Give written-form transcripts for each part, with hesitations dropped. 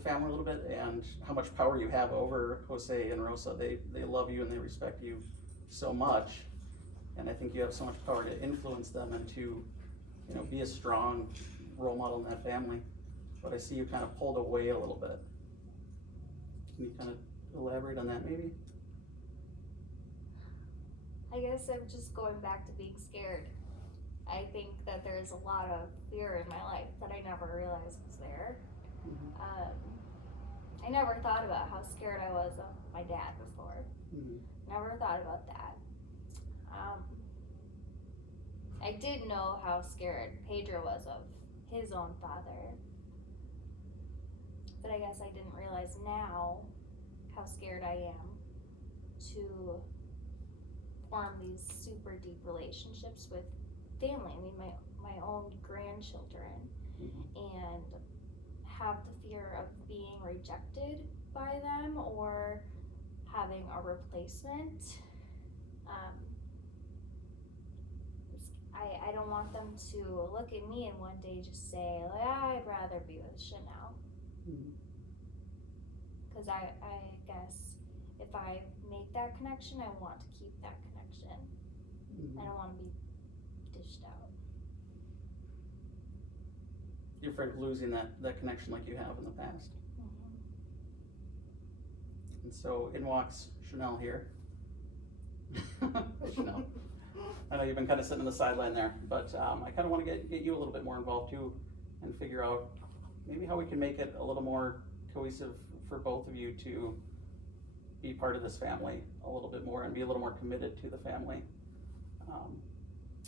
family a little bit and how much power you have over Jose and Rosa. They love you and they respect you so much, and I think you have so much power to influence them and to, be a strong role model in that family. But I see you kind of pulled away a little bit. Can you kind of elaborate on that maybe? I guess I'm just going back to being scared. I think that there's a lot of fear in my life that I never realized was there. I never thought about how scared I was of my dad before. Never thought about that. I did know how scared Pedro was of his own father, but I guess I didn't realize now how scared I am to form these super deep relationships with family. I mean, my own grandchildren, and have the fear of being rejected by them or having a replacement. I don't want them to look at me and one day just say, like, I'd rather be with Chanel. Because I guess if I make that connection, I want to keep that connection. I don't want to be dished out. You're afraid of losing that connection like you have in the past. And so in walks Chanel here. Hey, Chanel. I know you've been kind of sitting on the sideline there, but I kind of want to get you a little bit more involved too, and figure out maybe how we can make it a little more cohesive for both of you to be part of this family a little bit more and be a little more committed to the family.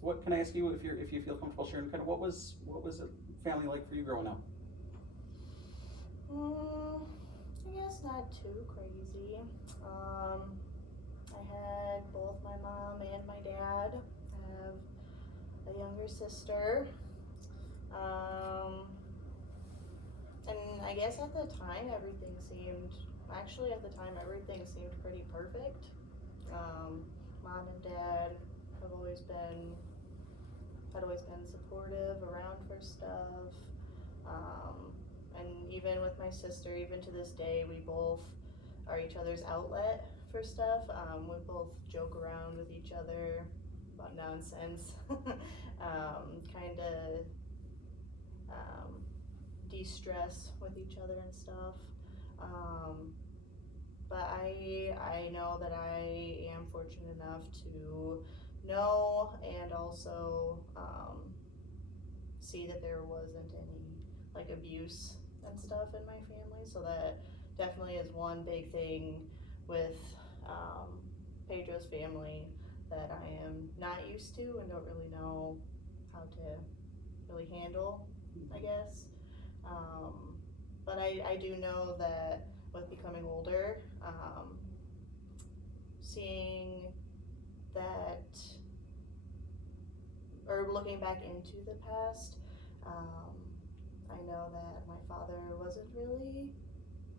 What can I ask you, if you feel comfortable sharing, kind of what was a family like for you growing up? I guess not too crazy. I had both my mom and my dad. I have a younger sister. And I guess at the time everything seemed pretty perfect. Mom and dad had always been supportive around for stuff. And even with my sister, even to this day, we both are each other's outlet for stuff. We both joke around with each other about nonsense, kind of de-stress with each other and stuff. But I know that I am fortunate enough to know and also see that there wasn't any like abuse and stuff in my family, so that definitely is one big thing with Pedro's family that I am not used to and don't really know how to really handle, I guess. But I do know that with becoming older, seeing that, or looking back into the past, I know that my father wasn't really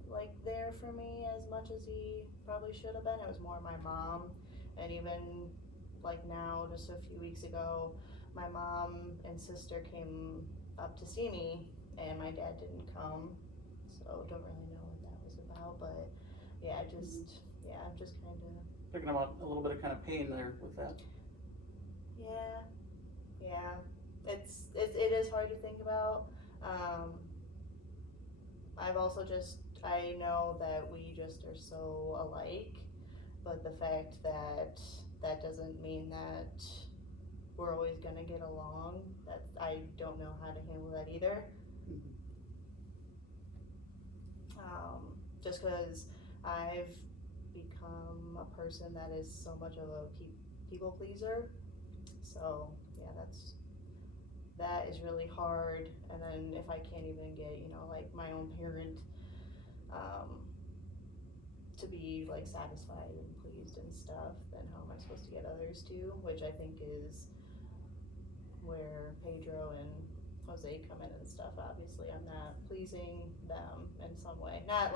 like there for me as much as he probably should have been. It was more my mom, and even like now, just a few weeks ago, my mom and sister came up to see me, and my dad didn't come, so don't really know what that was about. But yeah, just kind of Picking about a little bit of kind of pain there with that. Yeah, it is hard to think about. I know that we just are so alike, but the fact that that doesn't mean that we're always gonna get along, that I don't know how to handle that either. Just because I've become a person that is so much of a people pleaser, so yeah, that is really hard. And then if I can't even get, like my own parent to be like satisfied and pleased and stuff, then how am I supposed to get others to? Which I think is where Pedro and Jose come in and stuff. Obviously I'm not pleasing them in some way, not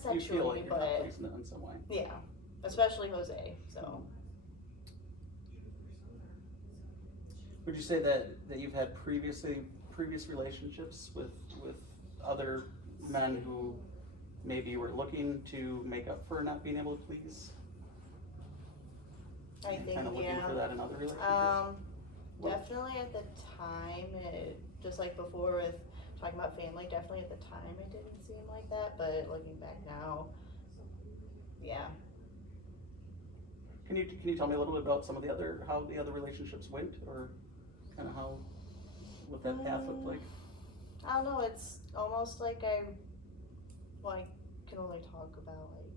sexually, you feel like you're but not pleasing them in some way. Yeah, especially Jose, so. Would you say that you've had previous relationships with other men who maybe were looking to make up for not being able to please? I think, Kind of looking yeah. for that in other relationships? What- Definitely at the time, just like before with talking about family, definitely at the time it didn't seem like that, but looking back now, yeah. Can you tell me a little bit about how the other relationships went, or kind of what that path looked like? I don't know, it's almost like I can only talk about like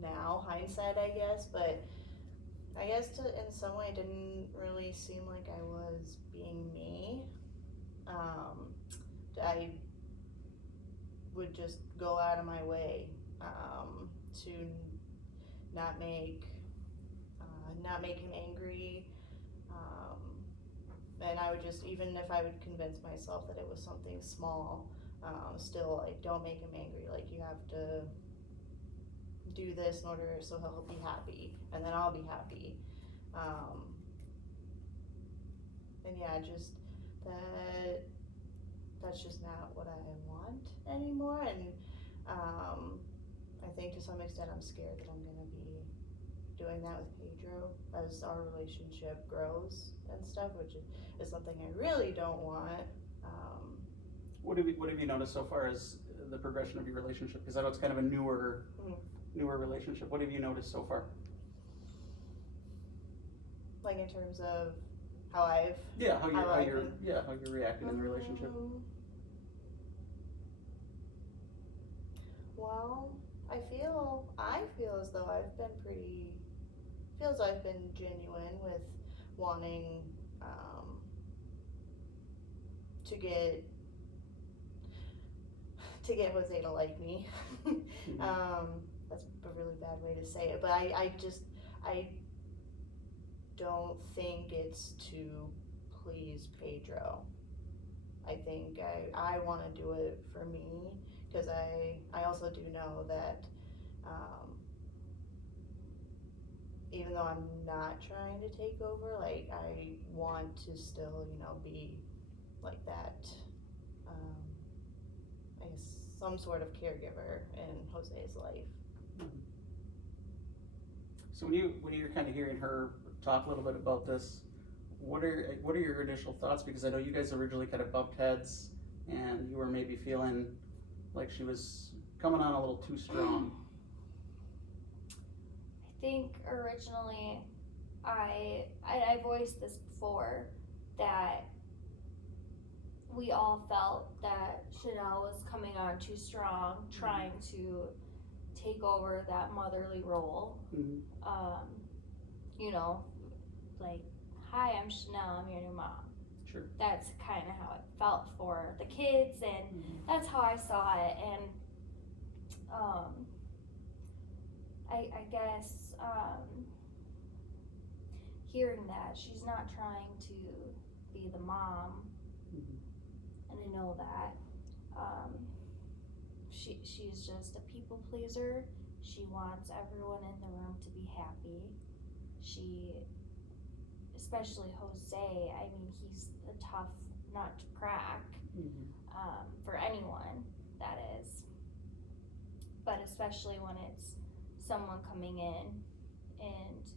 now, hindsight I guess, but I guess in some way it didn't really seem like I was being me. I would just go out of my way to not make him angry, and I would just, even if I would convince myself that it was something small, still like, don't make him angry, like you have to do this in order so he'll be happy and then I'll be happy, and yeah, just that's just not what I want anymore, and I think to some extent I'm scared that I'm gonna be doing that with Pedro as our relationship grows and stuff, which is something I really don't want. What have you noticed so far as the progression of your relationship? Because I know it's kind of a newer relationship. What have you noticed so far? Like in terms of how I've how you're reacting in the relationship. Well, I feel as though I've been genuine with wanting to get Jose to like me. That's a really bad way to say it, but I don't think it's to please Pedro. I think I want to do it for me, because I also do know that even though I'm not trying to take over, like I want to still, be like that, I guess some sort of caregiver in Jose's life. So when you're kind of hearing her talk a little bit about this, what are your initial thoughts? Because I know you guys originally kind of bumped heads, and you were maybe feeling like she was coming on a little too strong. I think originally I voiced this before, that we all felt that Chanel was coming on too strong, trying to take over that motherly role. Like, hi, I'm Chanel, I'm your new mom. Sure. That's kind of how it felt for the kids, and that's how I saw it. And I guess hearing that she's not trying to be the mom, and I know that she's just a people pleaser. She wants everyone in the room to be happy. Especially Jose, I mean, he's a tough nut to crack, for anyone, that is. But especially when it's someone coming in and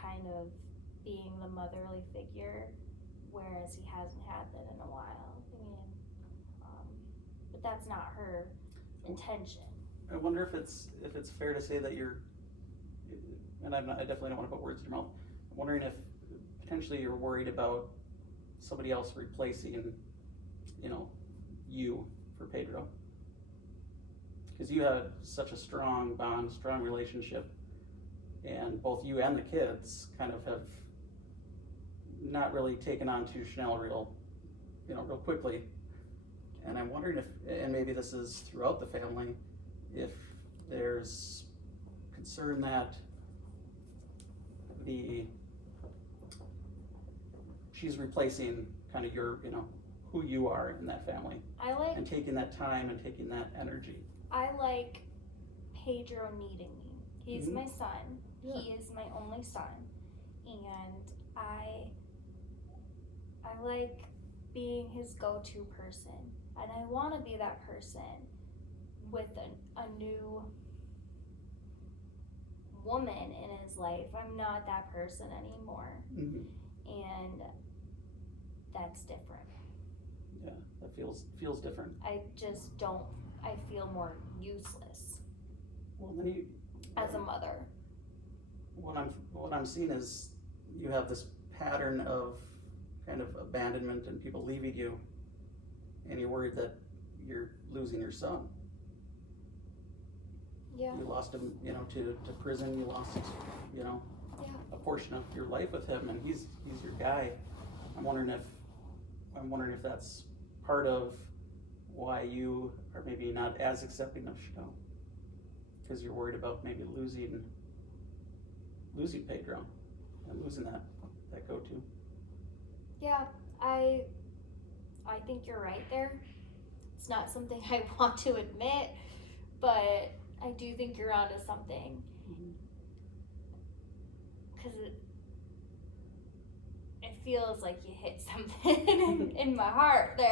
kind of being the motherly figure, whereas he hasn't had that in a while. I mean, but that's not her intention. I wonder if it's fair to say that and I definitely don't want to put words in your mouth. I'm wondering if potentially you're worried about somebody else replacing, you for Pedro. Because you had such a strong bond, strong relationship, and both you and the kids kind of have not really taken on to Chanel real quickly. And I'm wondering and maybe this is throughout the family, if there's concern that she's replacing kind of your, who you are in that family. And taking that time and taking that energy. I like Pedro needing me. He's my son. Yeah. He is my only son. And I like being his go-to person, and I want to be that person with a new woman in his life. I'm not that person anymore, Mm-hmm. and that's different. Yeah, that feels different. I just don't. I feel more useless Well, then you, as a mother. what I'm seeing is you have this pattern of kind of abandonment and people leaving you, and you're worried that you're losing your son. Yeah. You lost him, to prison. You lost, Yeah. a portion of your life with him, and he's your guy. I'm wondering if that's part of why you are maybe not as accepting of Show, because you're worried about maybe losing Pedro and losing that go-to. Yeah, I think you're right there. It's not something I want to admit, but I do think you're onto something. Mm-hmm. Because it feels like you hit something in my heart there.